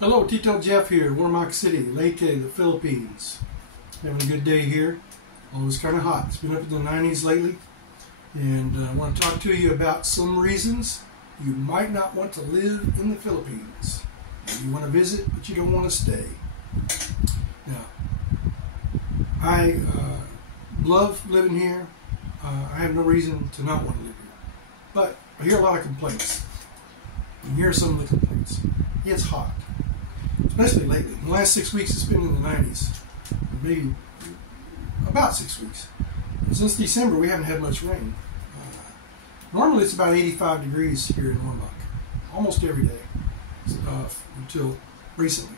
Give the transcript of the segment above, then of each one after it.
Hello, Tito Jeff here, Ormoccity, Leyte, the Philippines. Having a good day here. Although it's kind of hot. It's been up in the 90s lately. And I want to talk to you about some reasons you might not want to live in the Philippines. You want to visit, but you don't want to stay. Now, I love living here. I have no reason to not want to live here. But I hear a lot of complaints. And here are some of the complaints. It's hot. Especially lately. In the last 6 weeks, it's been in the 90s. Maybe about 6 weeks. And since December, we haven't had much rain. Normally, it's about 85 degrees here in Ormoc. Almost every day. Until recently.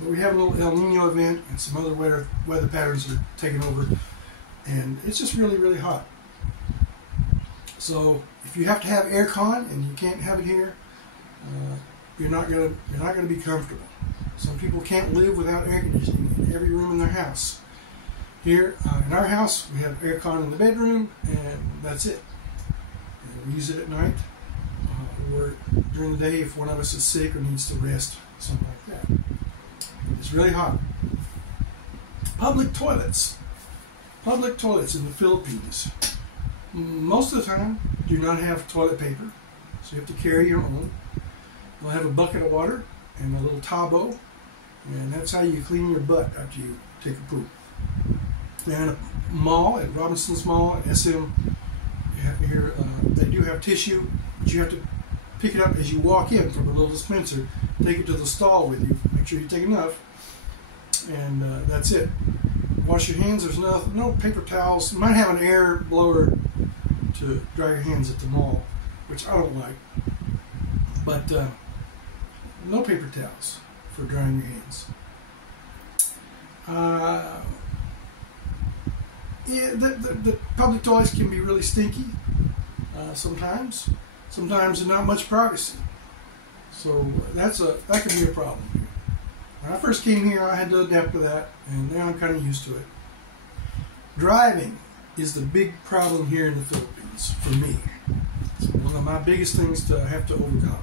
But we have a little El Nino event and some other weather patterns are taking over. And it's just really, really hot. So, if you have to have aircon and you can't have it here, you're not gonna be comfortable. Some people can't live without air conditioning in every room in their house. Here in our house, we have aircon in the bedroom, and that's it. And we use it at night or during the day if one of us is sick or needs to rest, something like that. It's really hot. Public toilets. Public toilets in the Philippines, most of the time, do not have toilet paper, so you have to carry your own. They'll have a bucket of water and a little tabo, and that's how you clean your butt after you take a poop. And at a mall, at Robinson's Mall, at SM, here they do have tissue, but you have to pick it up as you walk in from a little dispenser, take it to the stall with you, make sure you take enough, and that's it. Wash your hands. There's no paper towels. You might have an air blower to dry your hands at the mall, which I don't like, but no paper towels for drying your hands. Yeah, the public toilets can be really stinky sometimes. Sometimes there's not much privacy, so that can be a problem. When I first came here, I had to adapt to that, and now I'm kind of used to it. Driving is the big problem here in the Philippines for me. It's one of my biggest things to have to overcome.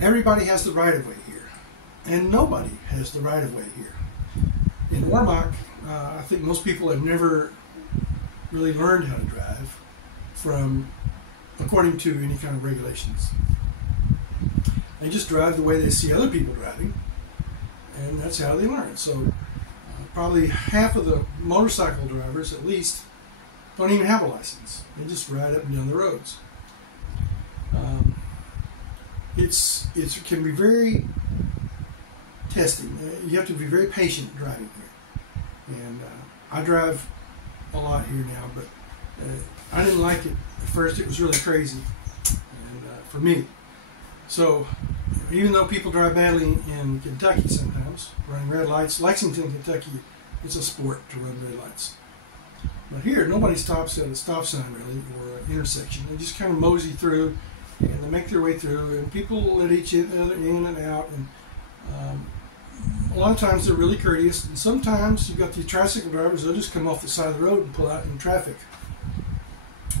Everybody has the right-of-way here, and nobody has the right-of-way here. In Ormoc, I think most people have never really learned how to drive according to any kind of regulations. They just drive the way they see other people driving, and that's how they learn. So probably half of the motorcycle drivers, at least, don't even have a license. They just ride up and down the roads. It can be very testing. You have to be very patient driving here. And I drive a lot here now, but I didn't like it at first. It was really crazy, and for me. So, even though people drive badly in Kentucky sometimes, running red lights, Lexington, Kentucky, it's a sport to run red lights. But here, nobody stops at a stop sign, really, or an intersection. They just kind of mosey through, and they make their way through, and people let each other in and out. And a lot of times they're really courteous, and sometimes you've got these tricycle drivers, they'll just come off the side of the road and pull out in traffic.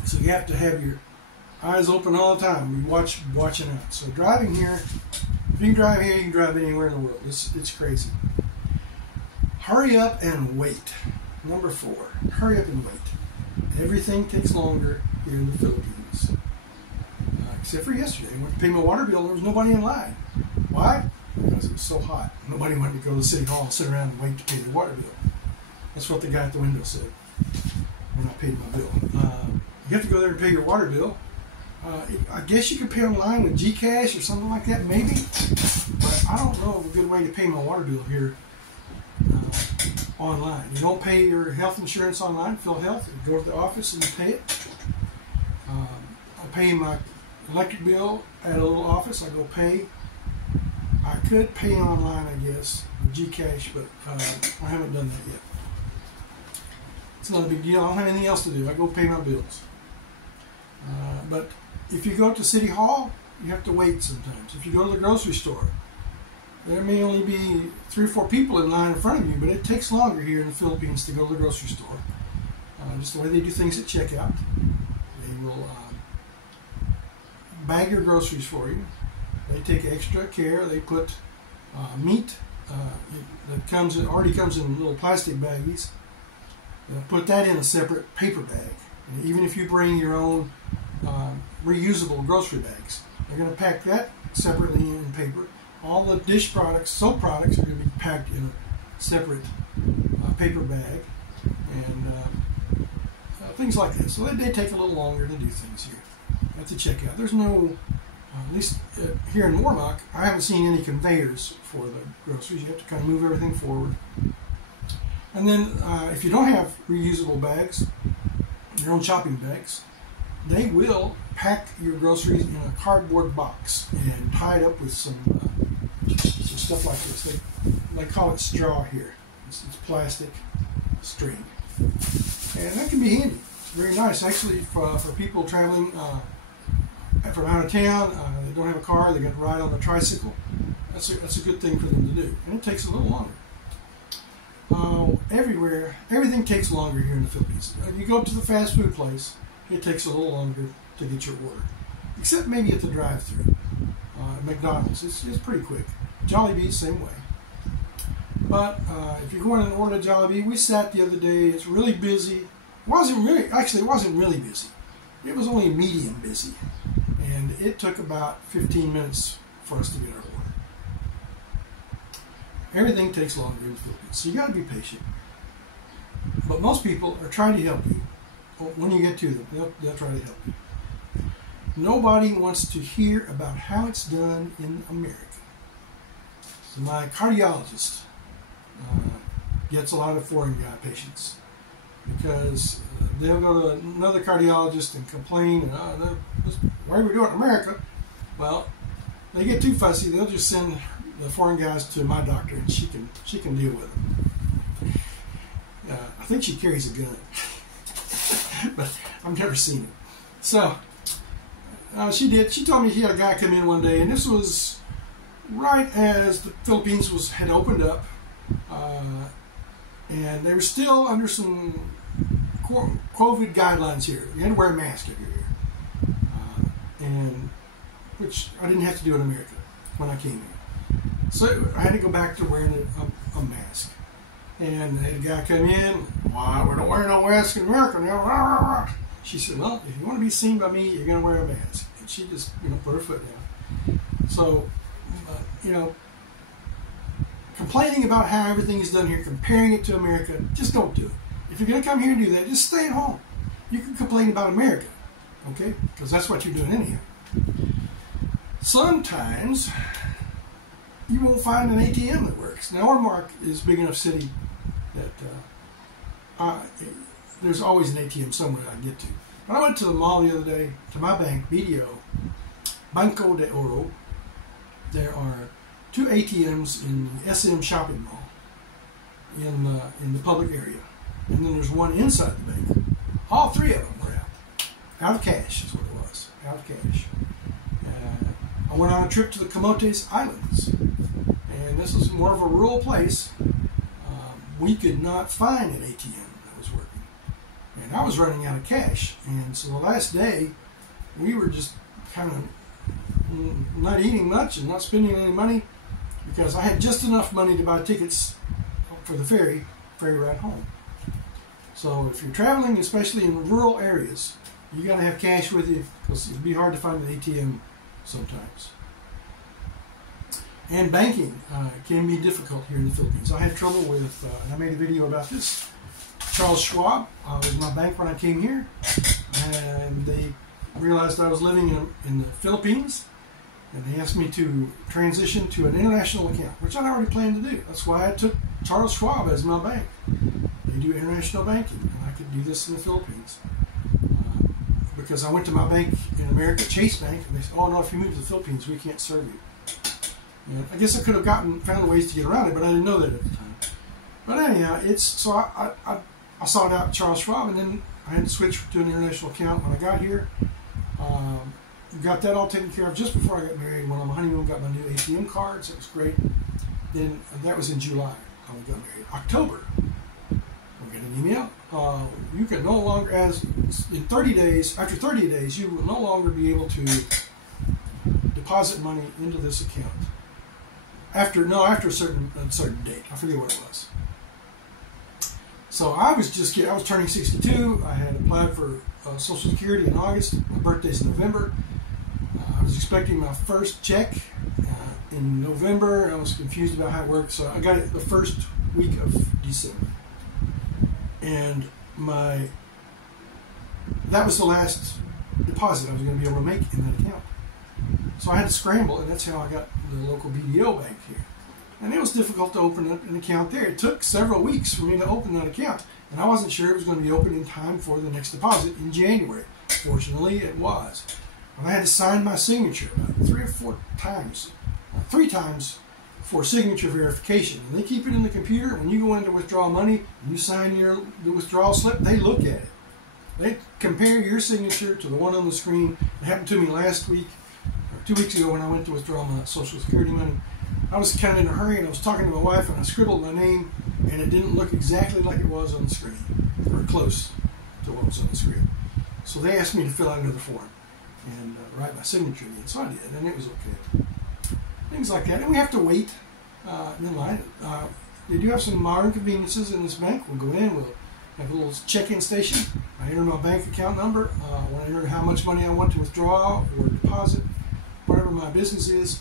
So you have to have your eyes open all the time. We watching out. So driving here, if you can drive here, you can drive anywhere in the world. It's crazy. Hurry up and wait. Number 4, hurry up and wait. Everything takes longer here in the Philippines. Except for yesterday. I went to pay my water bill, there was nobody in line. Why? Because it was so hot. Nobody wanted to go to City Hall and sit around and wait to pay their water bill. That's what the guy at the window said when I paid my bill. You have to go there and pay your water bill. I guess you could pay online with Gcash or something like that, maybe. But I don't know of a good way to pay my water bill here online. You don't pay your health insurance online, PhilHealth. You go to the office and you pay it. I pay my electric bill at a little office. I go pay. I could pay online, I guess, with Gcash, but I haven't done that yet. It's not a big deal. I don't have anything else to do. I go pay my bills. But if you go to City Hall, you have to wait sometimes. If you go to the grocery store, there may only be 3 or 4 people in line in front of you, but it takes longer here in the Philippines to go to the grocery store. Just the way they do things at checkout. They will bag your groceries for you. They take extra care. They put meat that already comes in little plastic baggies. They'll put that in a separate paper bag. And even if you bring your own reusable grocery bags, they're going to pack that separately in paper. All the dish products, soap products, are going to be packed in a separate paper bag, and things like that. So they take a little longer to do things here at the checkout. There's no, at least here in Warnock, I haven't seen any conveyors for the groceries. You have to kind of move everything forward. And then if you don't have reusable bags, your own shopping bags, they will pack your groceries in a cardboard box and tie it up with some stuff like this. They call it straw here. It's plastic string. And that can be handy. It's very nice. Actually, for people traveling from out of town, they don't have a car, they got to ride on a tricycle. That's a good thing for them to do. And it takes a little longer. Everywhere, everything takes longer here in the Philippines. You go to the fast food place, it takes a little longer to get your order. Except maybe at the drive-thru. McDonald's, it's pretty quick. Jollibee, same way. But if you're going and order a Jollibee, we sat the other day, it's really busy. It wasn't really busy. It was only medium busy. And it took about 15 minutes for us to get our order. Everything takes longer in the Philippines, so you got to be patient. But most people are trying to help you. When you get to them, they'll try to help you. Nobody wants to hear about how it's done in America. So my cardiologist gets a lot of foreign guy patients because they'll go to another cardiologist and complain, why are we doing it in America? Well, they get too fussy, they'll just send the foreign guys to my doctor, and she can deal with them. I think she carries a gun, but I've never seen it. So she did. She told me she had a guy come in one day, and this was right as the Philippines had opened up, and they were still under some COVID guidelines here. You had to wear a mask everywhere, and which I didn't have to do in America when I came here. So I had to go back to wearing a mask. And they had a guy come in, why, we don't wear no mask in America now. She said, well, if you want to be seen by me, you're going to wear a mask. And she just, put her foot down. So, complaining about how everything is done here, comparing it to America, just don't do it. If you're going to come here and do that, just stay at home. You can complain about America, okay? Because that's what you're doing anyhow. Sometimes you won't find an ATM that works. Now, Ormoc is a big enough city that there's always an ATM somewhere I can get to. But I went to the mall the other day, to my bank, BDO, Banco de Oro. There are 2 ATMs in the SM shopping mall in the public area. And then there's one inside the bank. All 3 of them were out of cash is what it was, out of cash. I went on a trip to the Camotes Islands, and this is more of a rural place. We could not find an ATM that was working, and I was running out of cash. And so the last day, we were just kind of not eating much and not spending any money because I had just enough money to buy tickets for the ferry ride home. So if you're traveling, especially in rural areas, you got to have cash with you because it'd be hard to find an ATM sometimes. And banking can be difficult here in the Philippines. I had trouble with, I made a video about this. Charles Schwab was my bank when I came here, and they realized I was living in the Philippines, and they asked me to transition to an international account, which I'd already planned to do. That's why I took Charles Schwab as my bank. They do international banking, and I could do this in the Philippines. Because I went to my bank in America, Chase Bank, and they said, oh no, if you move to the Philippines, we can't serve you. And I guess I could have found ways to get around it, but I didn't know that at the time. But anyhow, so I sought out Charles Schwab, and then I had to switch to an international account when I got here. Got that all taken care of just before I got married. Went on my honeymoon, got my new ATM cards. It was great. Then that was in July. I got married. October, we got an email. You can no longer, after 30 days, you will no longer be able to deposit money into this account. After a certain date. I forget what it was. So I was turning 62. I had applied for Social Security in August. My birthday's in November. I was expecting my first check in November. I was confused about how it worked, so I got it the first week of December. And that was the last deposit I was going to be able to make in that account. So I had to scramble, and that's how I got the local BDO bank here. And it was difficult to open up an account there. It took several weeks for me to open that account, and I wasn't sure it was going to be open in time for the next deposit in January. Fortunately, it was. And I had to sign my signature about 3 or 4 times, 3 times for signature verification. And they keep it in the computer. When you go in to withdraw money, you sign the withdrawal slip, they look at it. They compare your signature to the one on the screen. It happened to me last week, or 2 weeks ago when I went to withdraw my Social Security money. I was kind of in a hurry, and I was talking to my wife, and I scribbled my name, and it didn't look exactly like it was on the screen, or close to what was on the screen. So they asked me to fill out another form and write my signature in, so I did, and it was okay. Things like that, and we have to wait in line. They do have some modern conveniences in this bank. We'll go in, we'll have a little check-in station. I enter my bank account number. When I enter how much money I want to withdraw or deposit, whatever my business is,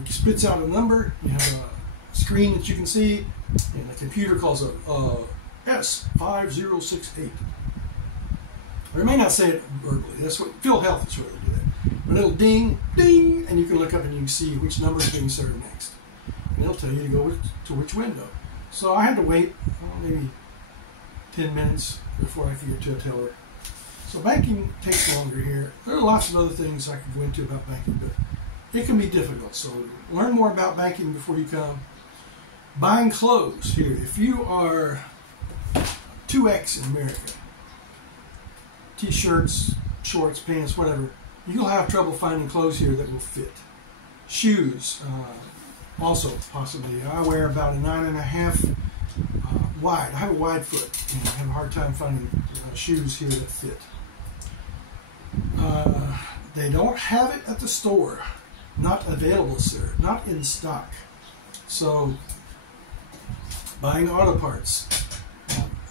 it spits out a number. You have a screen that you can see, and the computer calls it S5068. Or it may not say it verbally. That's what PhilHealth is really good. But it'll ding, ding, and you can look up and you can see which number is being served next. And it'll tell you to go to which window. So I had to wait maybe 10 minutes before I could get to a teller. So banking takes longer here. There are lots of other things I could go into about banking, but it can be difficult. So learn more about banking before you come. Buying clothes here. If you are 2X in America, t-shirts, shorts, pants, whatever, you'll have trouble finding clothes here that will fit. Shoes, also possibly. I wear about a 9.5 wide. I have a wide foot, and I have a hard time finding shoes here that fit. They don't have it at the store. Not available, sir. Not in stock. So, buying auto parts.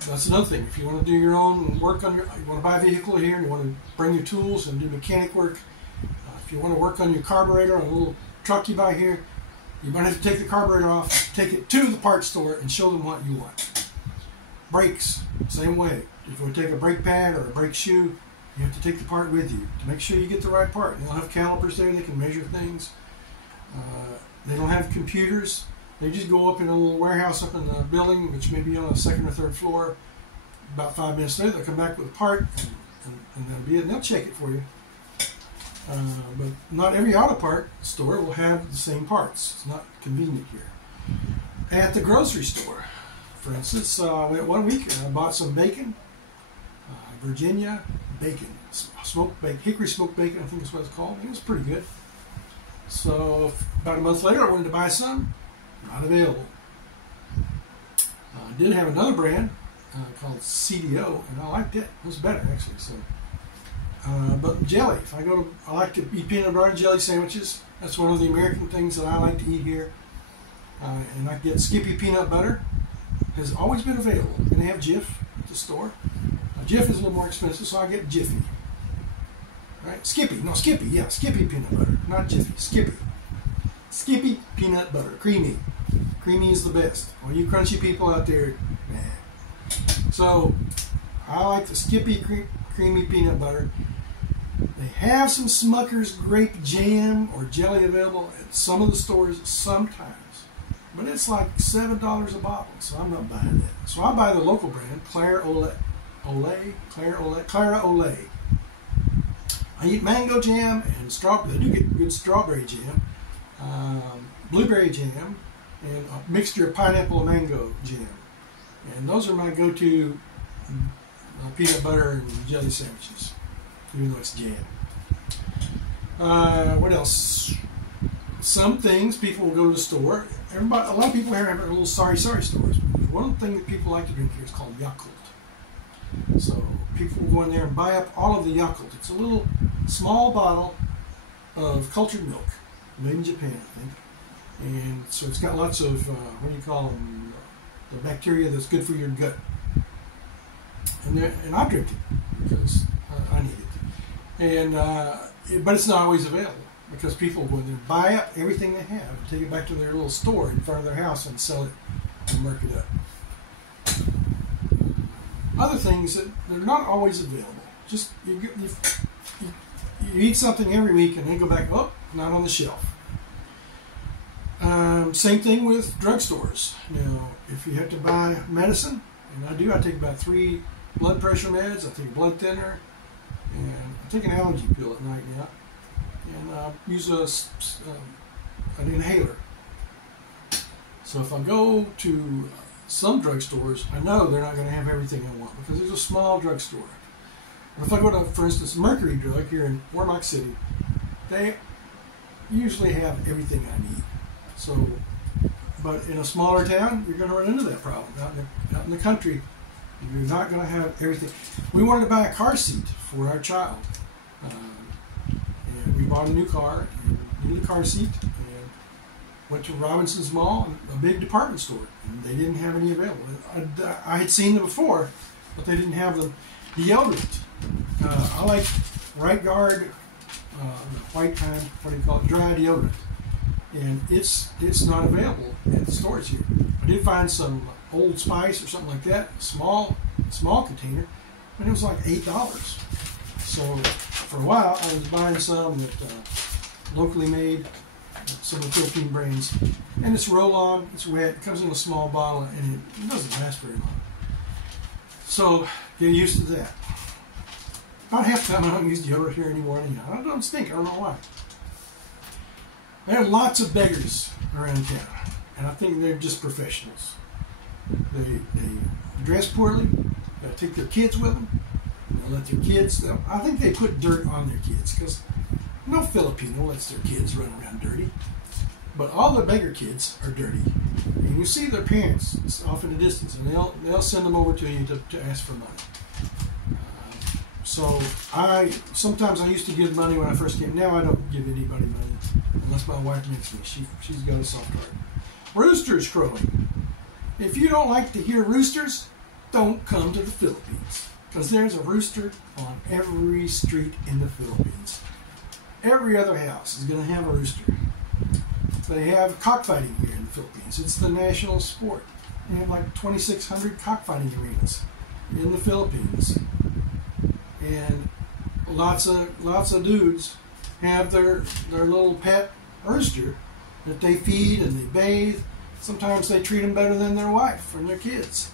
That's another thing. If you want to do your own work on you want to buy a vehicle here and you want to bring your tools and do mechanic work. If you want to work on your carburetor on a little truck you buy here, you might have to take the carburetor off, take it to the parts store, and show them what you want. Brakes, same way. If you want to take a brake pad or a brake shoe, you have to take the part with you to make sure you get the right part. They'll have calipers there. They can measure things. They don't have computers. They just go up in a little warehouse up in the building, which may be on a 2nd or 3rd floor. About 5 minutes later, they'll come back with a part, and that'll be it. And they'll check it for you. But not every auto part store will have the same parts. It's not convenient here. At the grocery store, for instance, I went 1 week and I bought some bacon, Virginia bacon, smoked bacon, hickory smoked bacon, I think that's what it's called. It was pretty good. So about a month later, I wanted to buy some. Not available. I did have another brand called CDO, and I liked it. It was better, actually. So, but jelly. I like to eat peanut butter and jelly sandwiches. That's one of the American things that I like to eat here. And I get Skippy peanut butter. Has always been available. And they have Jif at the store. Jif is a little more expensive, so I get Jiffy. Right? Skippy. No, Skippy. Yeah, Skippy peanut butter. Not Jiffy. Skippy. Skippy peanut butter. Creamy. Creamy is the best. All you crunchy people out there, nah. So, I like the Skippy creamy peanut butter. They have some Smucker's grape jam or jelly available at some of the stores sometimes. But it's like $7 a bottle, so I'm not buying that. So I buy the local brand, Clara Olay. I eat mango jam and strawberry. They do get good strawberry jam, blueberry jam, and a mixture of pineapple and mango jam. And those are my go-to peanut butter and jelly sandwiches, even though it's jam. What else? Some things people will go to the store. A lot of people here have little sorry stores. One thing that people like to drink here is called Yakult. So people will go in there and buy up all of the Yakult. It's a little small bottle of cultured milk. made in Japan, I think. And so it's got lots of, what do you call them, the bacteria that's good for your gut. And I drink it because I need it. But it's not always available because people go there, buy up everything they have and take it back to their little store in front of their house and sell it and mark it up. Other things that they're not always available. Just you eat something every week and then go back, oh, not on the shelf. Same thing with drugstores. Now, if you have to buy medicine, and I do, I take about 3 blood pressure meds, I take a blood thinner, and I take an allergy pill at night now, and I use an inhaler. So if I go to some drugstores, I know they're not going to have everything I want because it's a small drugstore. But if I go to, for instance, Mercury Drug here in Ormoccity, they usually have everything I need. So, but in a smaller town, you're going to run into that problem. Out in the country, you're not going to have everything. We wanted to buy a car seat for our child. And we bought a new car, and needed a car seat, and went to Robinson's Mall, a big department store, and they didn't have any available. I had seen them before, but they didn't have them. Deodorant. I like Right Guard, white kind, what do you call it, dry deodorant. And it's not available at the stores here. I did find some Old Spice or something like that, small container, and it was like $8. So for a while, I was buying some that locally made, some of the Philippine brands, and it's roll-on, it's wet, it comes in a small bottle, and it doesn't last very long. So get used to that. About half the time I don't use deodorant here anymore anyhow. I don't stink, I don't know why. I have lots of beggars around town, and I think they're just professionals. They dress poorly, they take their kids with them, they let their kids, I think they put dirt on their kids, because no Filipino lets their kids run around dirty. But all the beggar kids are dirty. And you see their parents off in the distance, and they'll send them over to you to ask for money. So sometimes I used to give money when I first came. Now I don't give anybody money unless my wife makes me. She's got a soft heart. Roosters crowing. If you don't like to hear roosters, don't come to the Philippines, because there's a rooster on every street in the Philippines. Every other house is going to have a rooster. They have cockfighting here in the Philippines. It's the national sport. They have like 2,600 cockfighting arenas in the Philippines. And lots of dudes have their little pet rooster that they feed and they bathe. Sometimes they treat them better than their wife and their kids.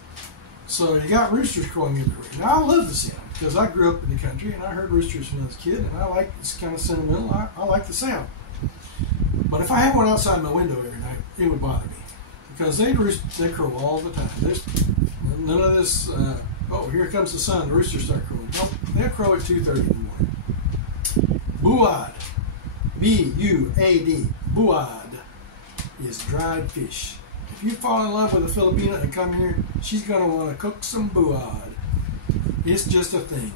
So you got roosters crowing everywhere. Now I love the sound because I grew up in the country and I heard roosters when I was a kid, and I like, it's kind of sentimental. I like the sound. But if I had one outside my window every night, it would bother me because they crow all the time. There's none of this. Oh, here comes the sun. The roosters start crowing. Nope, they'll crow at 2:30 in the morning. Buad, B-U-A-D, buad is dried fish. If you fall in love with a Filipina and come here, she's going to want to cook some buad. It's just a thing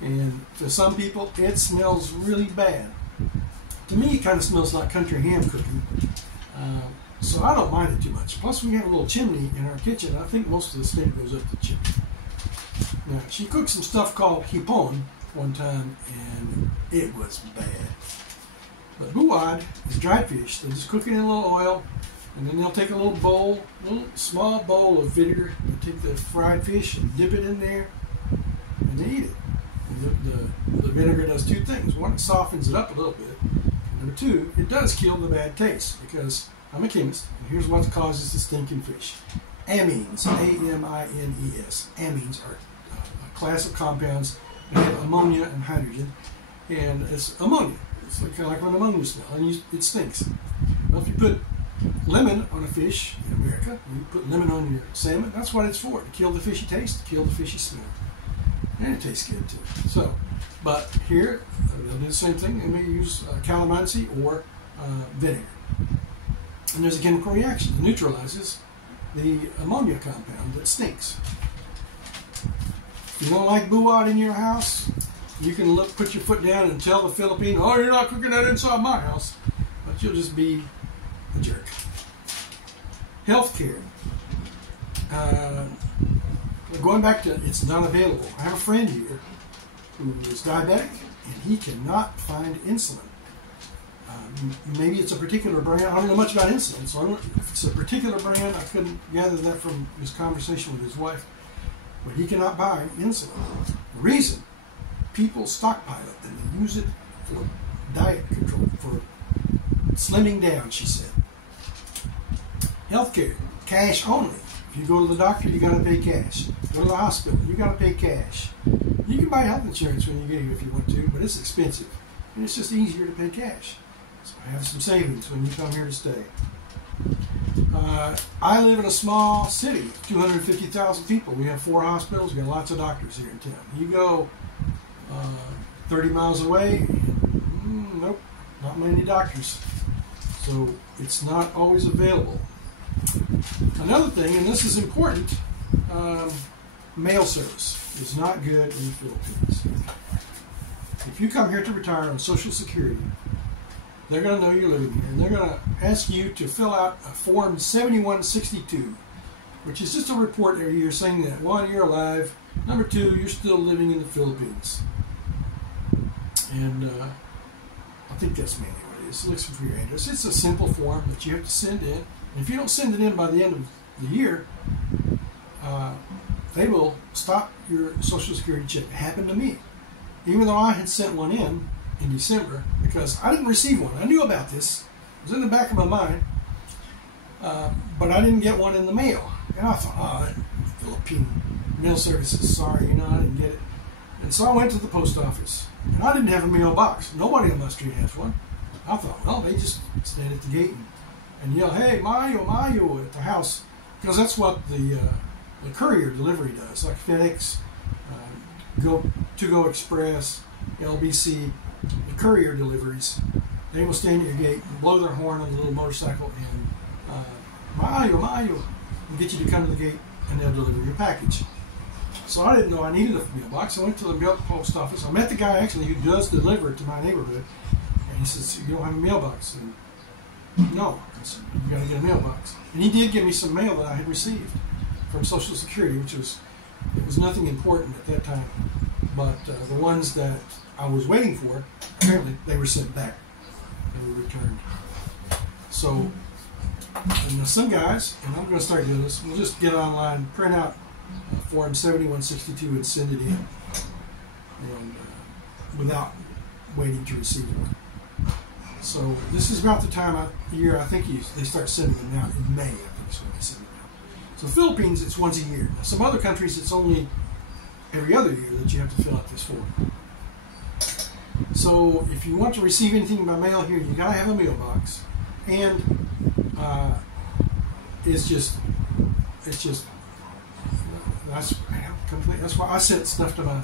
here. And to some people, it smells really bad. To me, it kind of smells like country ham cooking. So I don't mind it too much. Plus, we have a little chimney in our kitchen. I think most of the steak goes up the chimney. Now, she cooked some stuff called hipon one time, and it was bad. But buad is dried fish. They just cook it in a little oil, and then they'll take a little small bowl of vinegar, and take the fried fish and dip it in there, and they eat it. And the vinegar does two things. One, it softens it up a little bit. And number two, it does kill the bad taste, because I'm a chemist, and here's what causes the stinking fish. Amines, A-M-I-N-E-S. Amines are a class of compounds that have ammonia and hydrogen, and it's ammonia. It's kind of like an ammonia smell, and it stinks. Well, if you put lemon on a fish in America, you put lemon on your salmon, that's what it's for, to kill the fishy taste, to kill the fishy smell. And it tastes good too. So, but here, they'll do the same thing, and we use calamansi or vinegar. And there's a chemical reaction that neutralizes the ammonia compound that stinks. If you don't like buad in your house, you can put your foot down and tell the Filipino, oh, you're not cooking that inside my house. you'll just be a jerk. Healthcare. Going back to it's not available. I have a friend here who is diabetic, and he cannot find insulin. Maybe it's a particular brand. I don't know much about insulin, so I don't, if it's a particular brand, I couldn't gather that from his conversation with his wife. But he cannot buy insulin. The reason, people stockpile it and they use it for diet control, for slimming down, she said. Healthcare, cash only. If you go to the doctor, you got to pay cash. Go to the hospital, you got to pay cash. You can buy health insurance when you get here if you want to, but it's expensive. And it's just easier to pay cash. So have some savings when you come here to stay. I live in a small city, 250,000 people. We have 4 hospitals. We got lots of doctors here in town. You go 30 miles away, nope, not many doctors. So it's not always available. Another thing, and this is important, mail service is not good in the Philippines. If you come here to retire on Social Security, they're going to know you're living here, and they're going to ask you to fill out a Form 7162, which is just a report every year saying that, 1, you're alive, number 2, you're still living in the Philippines. And I think that's mainly what it is. It looks for your address. It's a simple form that you have to send in. And if you don't send it in by the end of the year, they will stop your Social Security check. It happened to me. Even though I had sent one in December, because I didn't receive one. I knew about this. It was in the back of my mind. But I didn't get one in the mail. And I thought, oh, that Philippine mail services, sorry, I didn't get it. And so I went to the post office. And I didn't have a mailbox. Nobody on my street has one. I thought, well, they just stand at the gate and yell, hey, Mayo, Mayo, at the house. Because that's what the courier delivery does, like FedEx, To-Go Express, LBC, the courier deliveries. They will stand at your gate and blow their horn on the little motorcycle and Mayo, Mayo, and get you to come to the gate, and they'll deliver your package. So I didn't know I needed a mailbox. I went to the post office. I met the guy actually who does deliver it to my neighborhood, and he says, you don't have a mailbox? And no. I said, you got to get a mailbox. And he did give me some mail that I had received from Social Security, it was nothing important at that time. But the ones that I was waiting for, apparently they were sent back. They were returned. So, and some guys, and I'm going to start doing this, we'll just get online, print out Form 7162 and send it in, and without waiting to receive one. So this is about the time of the year I think they start sending them out in May. I think is when they send them out. So Philippines, it's once a year. Now, some other countries, it's only every other year that you have to fill out this form. So if you want to receive anything by mail here, you got to have a mailbox, and it's just that's why I sent stuff to my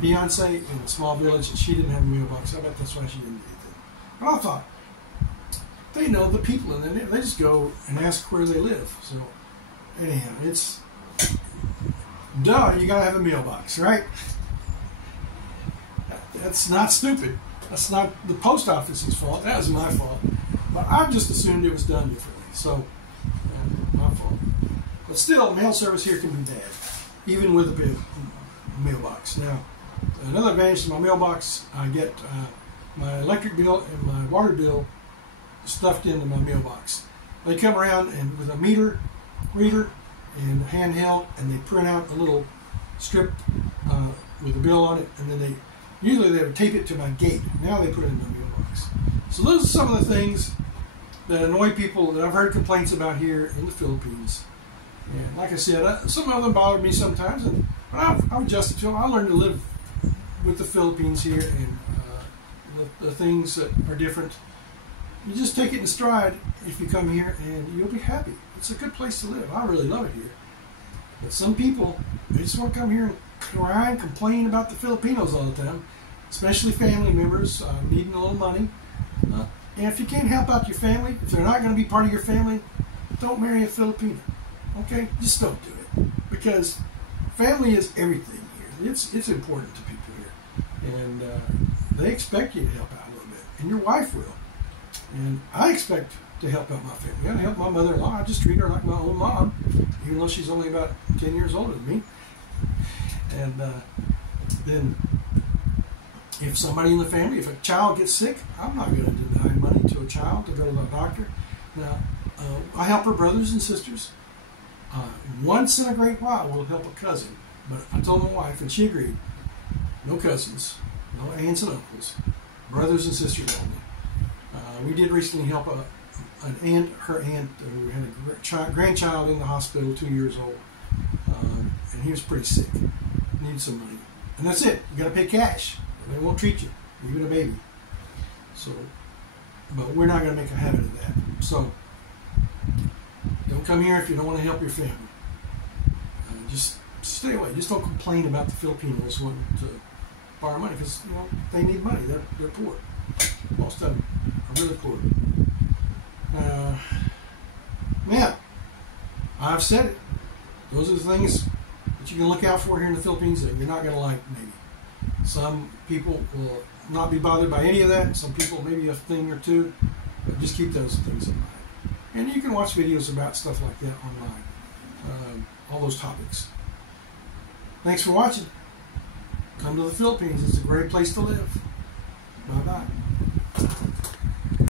fiance in a small village, and she didn't have a mailbox. I bet that's why she didn't get it. But I thought, they know the people, and they just go and ask where they live. So anyhow, it's duh, you gotta have a mailbox, right? That's not stupid. That's not the post office's fault. That was my fault. But I just assumed it was done differently. So my fault. But still, mail service here can be bad, even with a mailbox. Now, another advantage to my mailbox, I get my electric bill and my water bill stuffed into my mailbox. They come around and with a meter reader and handheld, and they print out a little strip with a bill on it, and then usually they would tape it to my gate. Now they put it in my mailbox. So those are some of the things that annoy people that I've heard complaints about here in the Philippines. And like I said, some of them bother me sometimes, but I've adjusted to them. I learned to live with the Philippines here, and the things that are different. You just take it in stride if you come here, and you'll be happy. It's a good place to live. I really love it here. But some people, they just want to come here and cry and complain about the Filipinos all the time, especially family members needing a little money. And if you can't help out your family, if they're not going to be part of your family, don't marry a Filipino. Okay? Just don't do it. Because family is everything here. It's important to people here. And they expect you to help out a little bit. And your wife will. And I expect to help out my family. I help my mother-in-law. I just treat her like my own mom, even though she's only about 10 years older than me. And then if somebody in the family, if a child gets sick, I'm not going to deny money to a child to go to the doctor. Now, I help her brothers and sisters. Once in a great while, we'll help a cousin. But I told my wife, and she agreed, no cousins, no aunts and uncles, brothers and sisters only. We did recently help her aunt who had a grandchild in the hospital, 2 years old, and he was pretty sick, needed some money. And that's it. You got to pay cash. They won't treat you, even a baby. So, but we're not going to make a habit of that. So, don't come here if you don't want to help your family. Just stay away. Just don't complain about the Filipinos wanting to borrow money, because they need money. They're poor. Most of them are really poor. Yeah, I've said it. Those are the things that you can look out for here in the Philippines that you're not going to like, maybe. Some people will not be bothered by any of that. Some people maybe a thing or two, but just keep those things in mind. And you can watch videos about stuff like that online. All those topics. Thanks for watching. Come to the Philippines. It's a great place to live. Bye-bye.